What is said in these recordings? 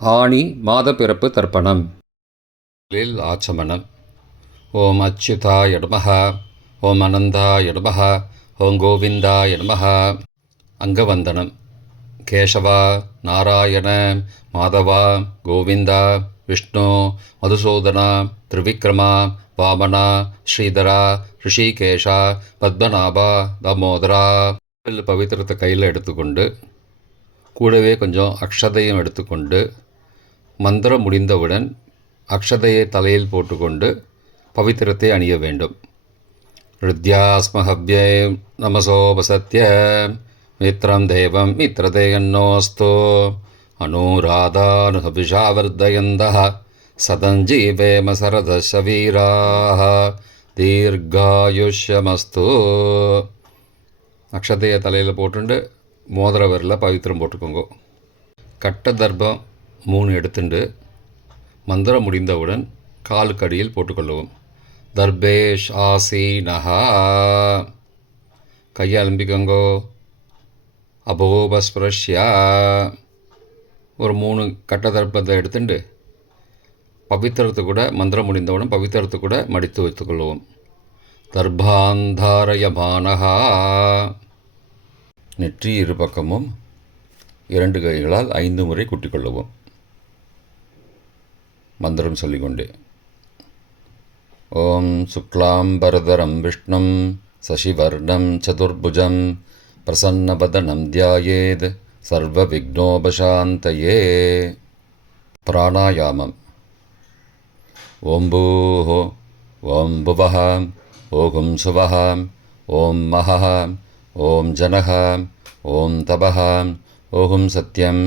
ஆணி மாதப்பிறப்பு தர்ப்பணம். லில் ஆச்சமனம் ஓம் அச்சுதா எடமஹா ஓம் அனந்தா எடமஹா ஓம் கோவிந்தா எடமஹா அங்கவந்தனம். கேசவா நாராயண மாதவா கோவிந்தா விஷ்ணு மதுசூதனா திரிவிக்ரமா வாமனா ஸ்ரீதரா ரிஷிகேஷா பத்மநாபா தாமோதரா. பவித்திரத்தை கையில் எடுத்துக்கொண்டு கூடவே கொஞ்சம் அக்ஷதையும் எடுத்துக்கொண்டு மந்திரம் முடிந்தவுடன் அக்ஷதையை தலையில் போட்டுக்கொண்டு பவித்திரத்தை அணிய வேண்டும். ஹிருத்யாஸ்மஹவ்யே நமசோபசத்ய மித்ரம் தேவம் மித்ரதேயன்னோஸ்தோ அனுராதானுஹபிஷாவர்தயந்தः சதஞ்சீவேம சரதசவீராக தீர்காயுஷ்யமஸ்து. அக்ஷதையை தலையில் போட்டுண்டு மோதிர பவித்திரம் போட்டுக்கோங்க. கட்ட தர்ப்பம் மூணு எடுத்துண்டு மந்திரம் முடிந்தவுடன் காலுக்கடியில் போட்டுக்கொள்ளவும். தர்பேஷ் ஆசீனஹா. கையை அலம்பிக்கோங்கோ அபோபஸ்பிரஷ்யா. ஒரு மூணு கட்ட தர்ப்பத்தை எடுத்துண்டு பவித்திரத்தை கூட மந்திரம் முடிந்தவுடன் பவித்திரத்தை கூட மடித்து வைத்துக்கொள்வோம் தர்பாந்தாரயமானஹா. நெற்றி இரு பக்கமும் இரண்டு கைகளால் ஐந்து முறை குட்டிக்கொள்ளுவோம். மந்திரம் சொல்லிக்கொண்டே. ஓம் சுக்லாம்பரதரம் விஷ்ணும் சசிவர்ணம் சதுர்புஜம் பிரசன்னவதனம் தியாயேத் சர்வ விக்னோபசாந்தயே பிராணாயாமம். ஓம் பூः ஓம் புவः ஓகும் சுவः ஓம் மகः ஓம் ஜனः ஓம் தபः ஓகும் சத்யம்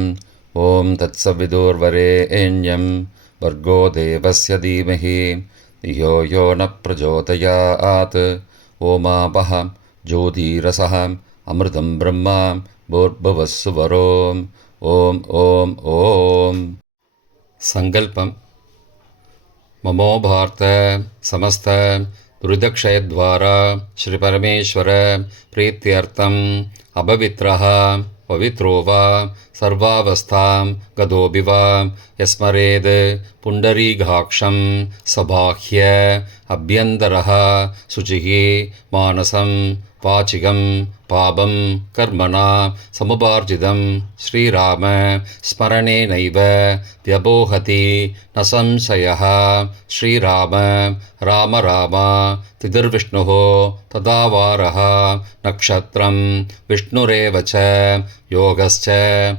ஓம் தத்சவிதுர்வரேண்யம் வர்கோ भर्गो देवस्य धीमहि। यो यो न प्रचोदयात्। ओमापः ज्योतिरसः। अमृतं ब्रह्मात्सुवरोम् ॐ ॐ सङ्कल्पम्। ममो भार्त समस्त दुरिदक्षयद्वारा श्रीपरमेश्वर प्रीत्यर्थम्। अपवित्रः पवित्रो वा சர்வாவஸ்தாம் கதோபிவாம் எஸ்மரேது புண்டரீகாட்சம் சபாஹ்ய அபியந்தரஹ சுச்சிகி மானசம் வாச்சிகம் பாபம் கர்மணா சமுபார்ஜிதம் ஸ்ரீராம ஸ்மரணே நைவ வியபோகதி ந சம்சய ஸ்ரீராம ராம ராம திதிர்விஷ்ணு ததாவார நக்ஷத்திரம் விஷ்ணுரேவ யோகஸ்ச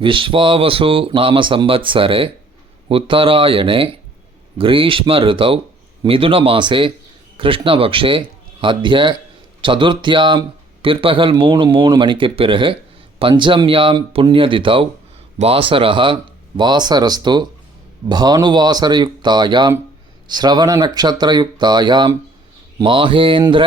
विश्वावसु नाम संवत्सरे उत्तरायणे ग्रीष्मऋतौ मिथुनमासे கிருஷ்ணபக்ஷே அத்திய சதுர்த்தியாம் பிற்பகல் மூணு மூணு மணிக்குப் பிறகு பஞ்சம்யாம் புண்ணியதிதௌ வாசரः வாசரஸ்து பானுவாசரயுக்தாயாம் ஸ்ரவணநக்ஷத்திரயுக்தாயாம் மாகேந்திர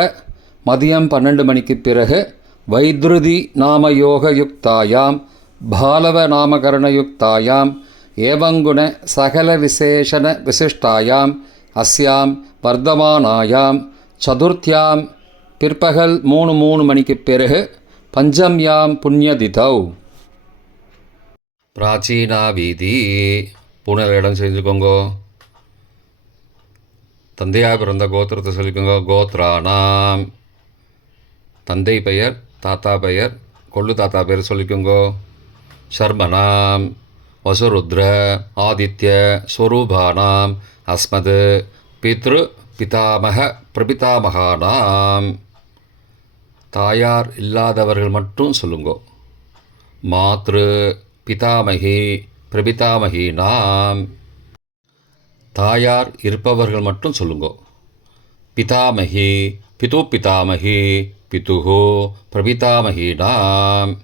மதியம் பன்னெண்டு மணிக்குப் பிறகு வைத்ருதி நாமயோகயுக்தாயாம் பாலவ நாமகரணயுக்தாயாம் ஏவங்குண சகல விசேஷண விசிஷ்டாயாம் அஸ்யாம் வர்த்தமானாயாம் சதுர்த்தியாம் பிற்பகல் மூணு மூணு மணிக்கு பிறகு பஞ்சம்யாம் புண்ணியதிதௌ. பிராச்சீனா வீதி பூனல் இடம் செஞ்சுக்கோங்கோ. தந்தையாக பிறந்த கோத்திரத்தை சொல்லிக்கோங்க. கோத்ரானாம். தந்தை பெயர் தாத்தா பெயர் கொள்ளு தாத்தா பெயர் சொல்லிக்கோங்கோ. சர்மணாம் வசுருத்ர ஆதித்ய ஸ்வரூபானாம் அஸ்மது பித்ரு பிதாமக பிரபிதாமகானாம். தாயார் இல்லாதவர்கள் மட்டும் சொல்லுங்கோ. மாத்ரு பிதாமகி பிரபிதாமகி நாம் தாயார் இருப்பவர்கள் மட்டும் சொல்லுங்கோ. பிதாமகி பிது பிதாமகி பிதுகு பிரபிதாமகி நாம்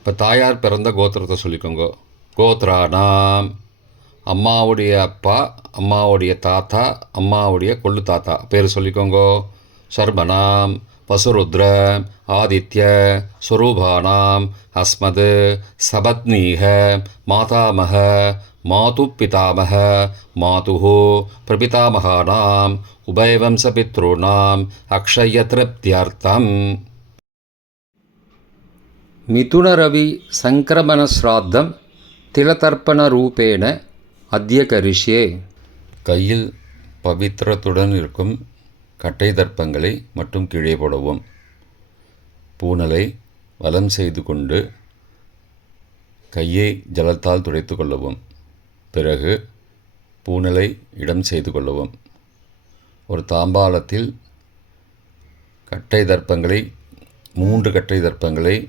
இப்போ தாயார் பிறந்த கோத்திரத்தை சொல்லிக்கோங்க. கோத்ரானாம் அம்மாவுடைய அப்பா அம்மாவுடைய தாத்தா அம்மாவுடைய கொள்ளு தாத்தா. பேர் சொல்லிக்கோங்க. சர்மனாம் வசுருத்ர ஆதித்ய சுரூபானாம் அஸ்மது சபத்னீக மாதாமக மாது பிதாமக மாதுः பிரபிதாமகானாம் உபயவம்சபித்ருணாம் அக்ஷய திருப்தியர்த்தம். மிதுனரவி சங்கிரமணஸ்ராத்தம் திலதர்ப்பணரூபேண அத்திய கரிஷ்யே கையில் பவித்திரத்துடன் இருக்கும் கட்டை தர்ப்பங்களை மட்டும் கீழே போடவும். பூனலை வலம் செய்து கொண்டு கையை ஜலத்தால் துடைத்து கொள்ளவும். பிறகு பூனலை இடம் செய்து கொள்ளவும். ஒரு தாம்பாளத்தில் கட்டை தர்ப்பங்களை மூன்று கட்டை தர்ப்பங்களை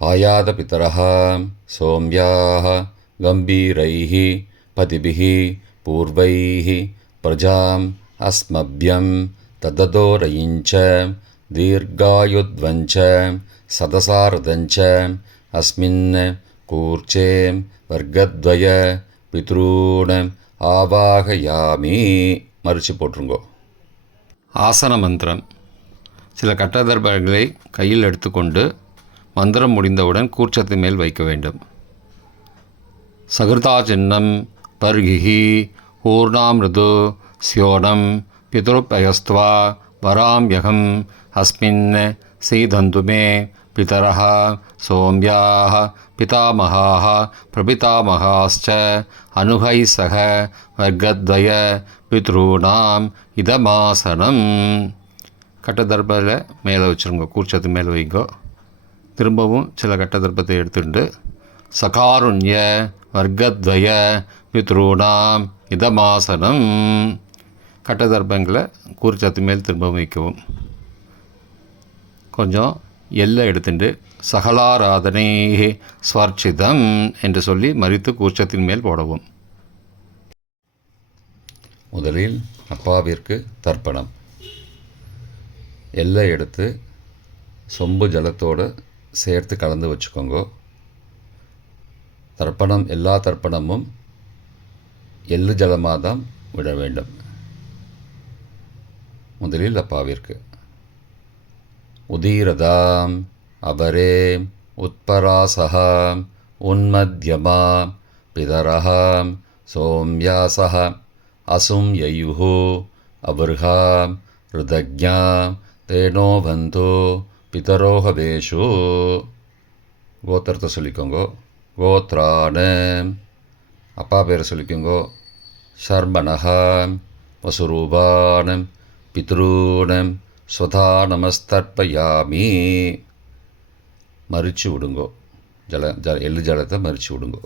ஆயாத பித்தரः சோம்யாः गम्भीरैः पतिभिः पूर्वैः प्रजाम् अस्मभ्यं तददोरयिञ्च दीर्घायुध्वञ्च सदसारदञ्च अस्मिन् कूर्चे वर्गद्वय பித்ரூண ஆவாகயாமி மறித்து போட்டுருங்கோ ஆசன மந்திரம் சில கட்டதர்பங்களை கையில் எடுத்துக்கொண்டு மந்திரம் முடிந்தவுடன் கூர்ச்சத்து மேல் வைக்க வேண்டும். சகிருதா சின்னம் பர்கிஹி ஊர்ணாமிருது சியோனம் பிதுருப்பயஸ்துவா வராம்யகம் அஸ்மின் சீதந்துமே பிதரः सोम्याः पितामहाः प्रपितामहाश्च अनुहैः सह வர்க்கத்வய பித்ரூணாம் இதமாசனம். கட்டதர்பில் மேலே வச்சுருங்க கூர்ச்சத்து மேலே வைங்கோ. திரும்பவும் சில கட்டதர்ப்பத்தை எடுத்துட்டு சகாருண்ய வர்க்கத்வய பித்ரூணாம் இதமாசனம். கட்டதர்ப்பங்களை கூர்ச்சத்து மேல் திரும்பவும் வைக்கவும். கொஞ்சம் எல்லை எடுத்துட்டு சகலாராதனை ஸ்வர்ச்சிதம் என்று சொல்லி மறித்து கூர்ச்சத்தின் மேல் போடவும். முதலில் அப்பாவிற்கு தர்ப்பணம். எல்லை எடுத்து சொம்பு ஜலத்தோடு சேர்த்து கலந்து வச்சுக்கோங்க. தர்ப்பணம் எல்லா தர்ப்பணமும் எள்ளு ஜலமாக தான் விட வேண்டும். முதலில் அப்பாவிற்கு. உதீரதாம் அபரே உத்பராசகாம் உன்மத்யமா பிதரஹாம் சோம்யாசः அசும் யயுः அபர்ஹாம் ருதஜ்ஞாம் தேனோ பிதரோகவேஷு. கோத்திரத்தை சொல்லிக்கோங்க. கோத்ரான அப்பா பேரை சொல்லிக்கோங்க. ஷர்மணஹாம் வசுரூபானம் பித்ரூணம். ஸ்வதா நமஸ்தர்ப்பயாமி மறிச்சு விடுங்கோ. ஜல ஜல எள்ளு ஜலத்தை மறிச்சு விடுங்கோ.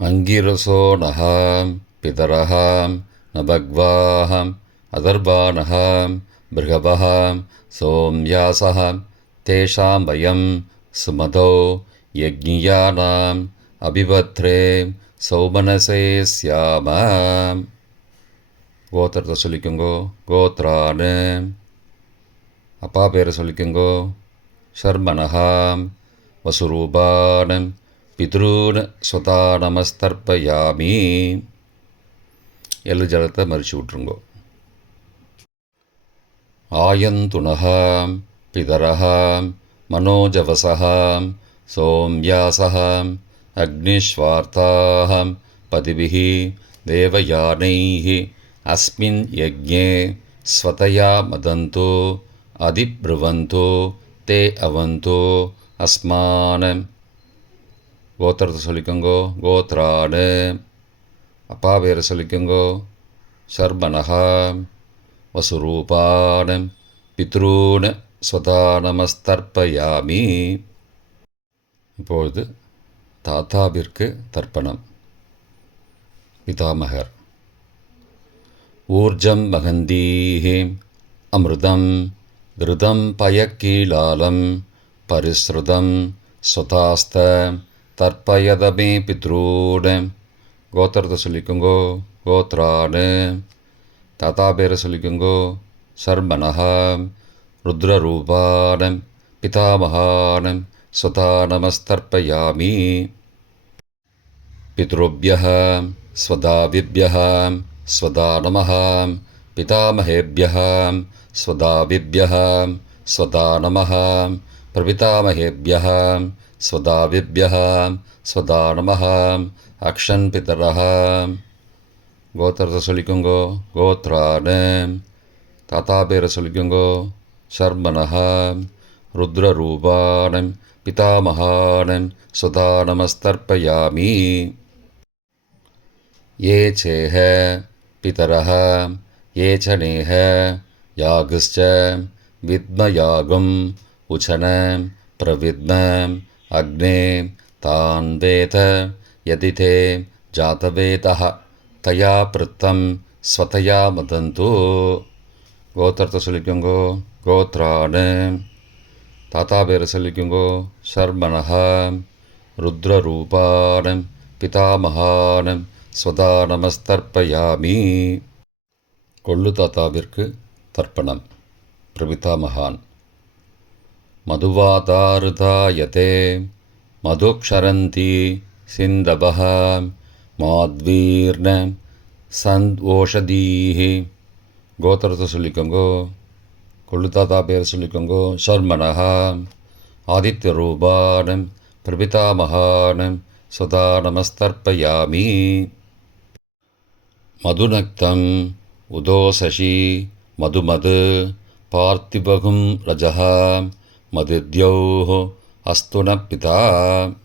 அங்கிரசோ நகாம் பிதரஹாம் நபக்வாஹம் அதர்பானஹாம் பிருகபஹாம் சோம்யாசஹாம் தேஷாம் வயம் சுமதோ யஜ்ஞியானாம் அபிபத்ரே சௌமனசே சியாம கோத்திரத்தை சொல்லிக்கோங்கோ கோத்ரானு அப்பா பேரை சொல்லிக்கோங்கோ ஷர்மனஹாம் வசுரூபானம் பித்ரூன் ஸ்வதா நமஸ்தர்ப்பயாமி எள்ளு ஜலத்தை மறிச்சு விட்ருங்கோ ஆயந்துனகாம் பிதரகாம் மனோஜவசகாம் சோம்யாசகாம் அக்னிஸ்வார்த்தாகம் பதிபிः தேவயானைः अस्मिन् यज्ञे स्वतया मदन्तो அதிப்ருவந்தோ தே அவந்தோ அஸ்மான் கோத்திரத்தை சொல்லிக்கோங்கோ கோத்ராடு அப்பா பேரை சொல்லிக்கோங்கோ சர்பனகா वसुरूपाण பித்ரூன ஸ்வதானமஸ்தர்ப்பயாமி இப்பொழுது தாத்தாவிற்கு தர்ப்பணம். பிதாமகர் ஊர்ஜம் மகந்தீஹி அமிர்தம் கிருதம் பயக்கீலாலம் பரிஸ்ருதம் ஸ்வதாஸ்த தர்ப்பயதமே பித்ரூன. கோத்திரத்தை சொல்லிக்கோங்கோ கோத்ரானு. தாத்தா பேரை சொல்லிக்கோங்கோ சர்மனஹா ருத்ரரூபானம் பிதாமகானம் स्वता नमस्तर्पयामि पितृभ्यः स्वदाविभ्यः स्वदा नमः पितामहेभ्यः स्वदाविभ्यः स्वदा नमः प्रपितामहेभ्यः स्वदाविभ्यः स्वदा नमः गोत्रसुलिकुङ्गो गोत्रान् ताताबेरसुल्कुङ्गो शर्मणः रुद्ररूपाणं पितामहानं सुतानमस्तर्पयामि ये चेह पितरः ये च नेह यागश्च विद्मयागम् उचनं प्रविद्म तान् वेत यदि ते जातवेतः। தயா பிருத்தம் ஸ்வதையா மதந்து கோத்திரத்தை சொல்லிக்கோங்கோ கோத்ரானு தாத்தா பேரை சொல்லிக்கோங்கோ ஷர்மனஹ ருத்ரரூபானம் பிதாமகானம் ஸ்வதா நமஸ்தர்ப்பயாமி கொள்ளு தாத்தாவிற்கு தர்ப்பணம். பிரபிதாமகான் மதுவாதாருதாயதே மதுக்ஷரந்தி சிந்தபகாம் சிந்தபः சந்த் ஓஷதீஹி கோத்திரத்தை சொல்லிக்கோங்கோ. கொள்ளு தாத்தா பேர் சொல்லிக்கோங்கோ. சர்மனஹா ஆதித்ய ரூபானம் பிரபிதாமகானம் சுதா நமஸ்தர்ப்பயாமி மதுநக்தம் உதோசசி மதுமது பார்த்திபகும் ரஜः மதித்யௌः அஸ்துன பிதா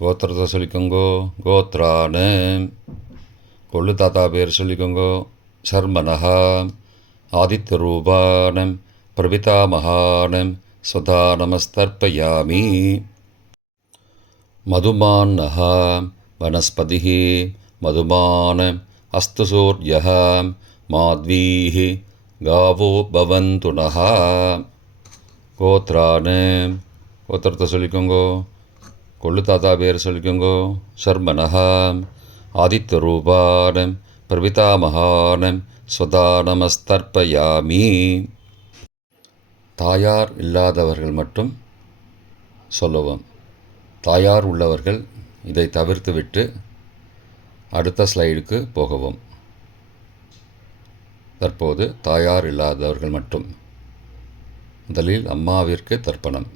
கோத்திரத்தை சொல்லிக்கோங்கோ கோத்ரான்னு கொள்ளு தாத்தா பேர் சொல்லிக்கோங்கோ சர்மனஹா. ஆதித்ய ரூபானம் பிரபிதாமகானம் சதா நமஸ்தர்ப்பயாமி. மதுமான்னஹ வனஸ்பதி மதுமான் அஸ்து சூரிய மாத்வீः காவோ பவந்து நகா கோத்திரத்தை சொல்லிக்கோங்கோ கொள்ளு தாத்தா பேர் சொல்லிக்கோங்கோ. சர்மனஹா ஆதித்த ரூபானம் பிரபிதாமகானம் ஸ்வதா தாயார் இல்லாதவர்கள் மட்டும் சொல்லுவோம். தாயார் உள்ளவர்கள் இதை தவிர்த்துவிட்டு அடுத்த ஸ்லைடுக்கு போகவும். தற்போது தாயார் இல்லாதவர்கள் மட்டும். முதலில் அம்மாவிற்கு தர்ப்பணம்.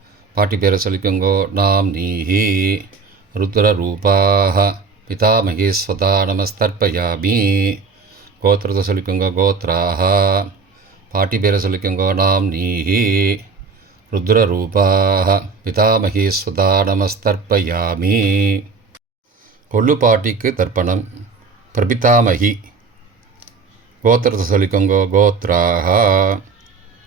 பாட்டி பேரை சொல்லிக்கோங்கோ நாம் நீஹி ருத்ரரூபாக பிதாமகி ஸ்வதா நமஸ்தர்ப்பயாமி கோத்திரத்தை சொல்லிக்கோங்க கோத்ராக பாட்டி பேரை சொல்லிக்கோங்க நாம் நீஹி ருத்ரரூபாः பிதாமகீஸ்வதா நமஸ்தர்ப்பயாமி கொள்ளுப்பாட்டிக்கு தர்ப்பணம் பிரபிதாமகி. கோத்திரத்தை சொல்லிக்கோங்கோ கோத்ராக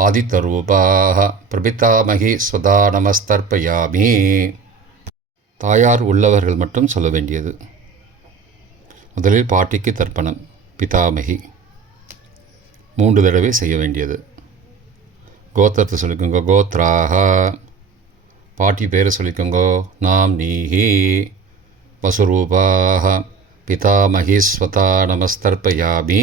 ஆதித்தரூபாக பிரபிதாமகி ஸ்வதா நமஸ்தர்ப்பயாமி தாயார் உள்ளவர்கள் மட்டும் சொல்ல வேண்டியது. முதலில் பாட்டிக்கு தர்ப்பணம் பிதாமகி. மூன்று தடவை செய்ய வேண்டியது. கோத்திரத்தை சொல்லிக்கோங்க கோத்ராக பாட்டி பேரை சொல்லிக்கோங்கோ நாம் நீஹி வசுரூபாக பிதாமகீஸ்வதா நமஸ்தர்ப்பயாமி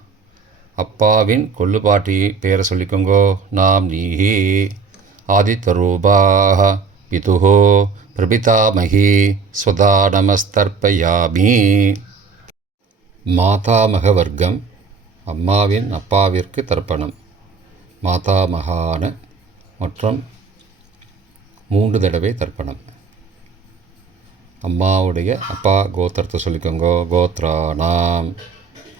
அப்பாவின் கொள்ளுப்பாட்டி பேரை சொல்லிக்கோங்கோ. நாம் நீஹி ஆதித்தரூபா பிதுஹோ. பிரபிதாமகி. ஸ்வதா நமஸ்தர்ப்பயாமி மாதாமக வர்க்கம் அம்மாவின் அப்பாவிற்கு தர்ப்பணம். மாதாமகான மற்றும் மூன்று தடவை தர்ப்பணம். அம்மாவுடைய அப்பா கோத்திரத்தை சொல்லிக்கோங்கோ. கோத்ரானாம்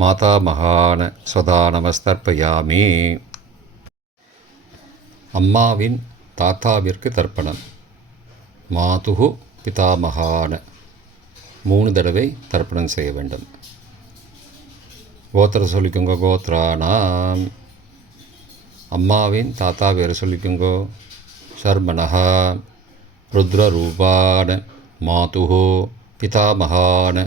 மாதா மகான ஸ்வதா அம்மாவின் தாத்தாவிற்கு தர்ப்பணம். மாதுகு பிதாமகான மூணு தடவை தர்ப்பணம் செய்ய வேண்டும். கோத்திர சொல்லிக்கோங்க கோத்ரானாம் அம்மாவின் தாத்தா பேர் சொல்லிக்கோங்கோ. ஷர்மனஹா ருத்ரரூபான மாதுகோ பிதாமகான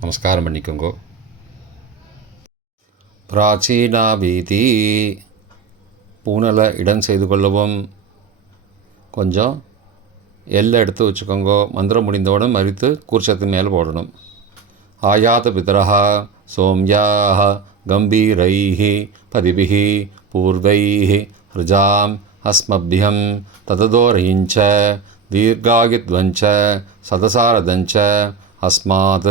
நமஸ்காரம் பண்ணிக்கோங்கோ பிராச்சீனா வீதி பூனலை இடம் செய்து கொள்ளவும் கொஞ்சம் எல்லை எடுத்து வச்சுக்கோங்க மந்திரம் முடிந்தவுடன் மறித்து கூர்ச்சத்து மேலே போடணும் आयातपितरः सोम्याः गम्भीरैः पदिभिः पूर्वैः हृजाम् अस्मभ्यं ततदोरयिञ्च दीर्घायुध्वञ्च सदसारदञ्च अस्मात्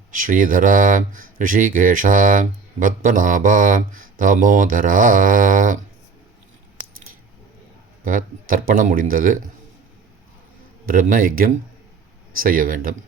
ஸ்ரீதரா ரிஷிகேஷா பத்மநாபா தாமோதரா. இப்போ தர்ப்பணம் முடிந்தது. பிரம்ம யஜ்யம் செய்ய வேண்டும்.